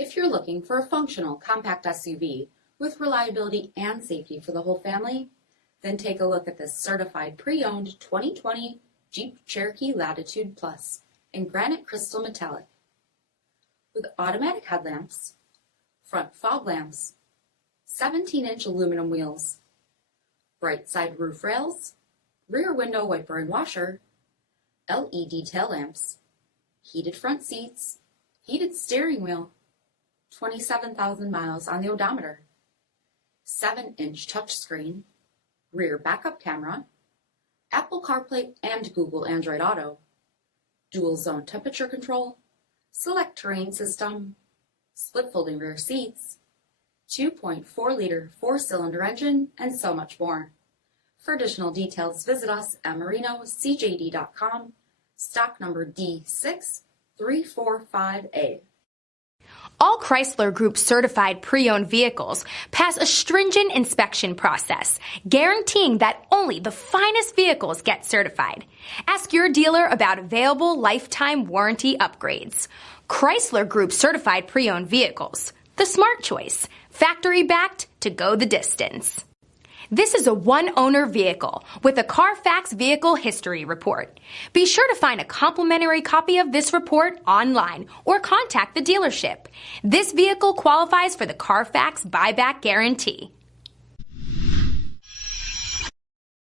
If you're looking for a functional compact SUV with reliability and safety for the whole family, then take a look at this certified pre-owned 2020 Jeep Cherokee Latitude Plus in granite crystal metallic. With automatic headlamps, front fog lamps, 17-inch aluminum wheels, bright side roof rails, rear window wiper and washer, LED tail lamps, heated front seats, heated steering wheel, 27,000 miles on the odometer, 7-inch touchscreen, rear backup camera, Apple CarPlay and Google Android Auto, dual zone temperature control, SELEC-TERRAIN system, split folding rear seats, 2.4-liter 4-cylinder engine, and so much more. For additional details, visit us at marinocjd.com, stock number D6345A. All Chrysler Group certified pre-owned vehicles pass a stringent inspection process, guaranteeing that only the finest vehicles get certified. Ask your dealer about available lifetime warranty upgrades. Chrysler Group certified pre-owned vehicles, the smart choice, factory backed to go the distance. This is a one-owner vehicle with a Carfax Vehicle History Report. Be sure to find a complimentary copy of this report online or contact the dealership. This vehicle qualifies for the Carfax Buyback Guarantee.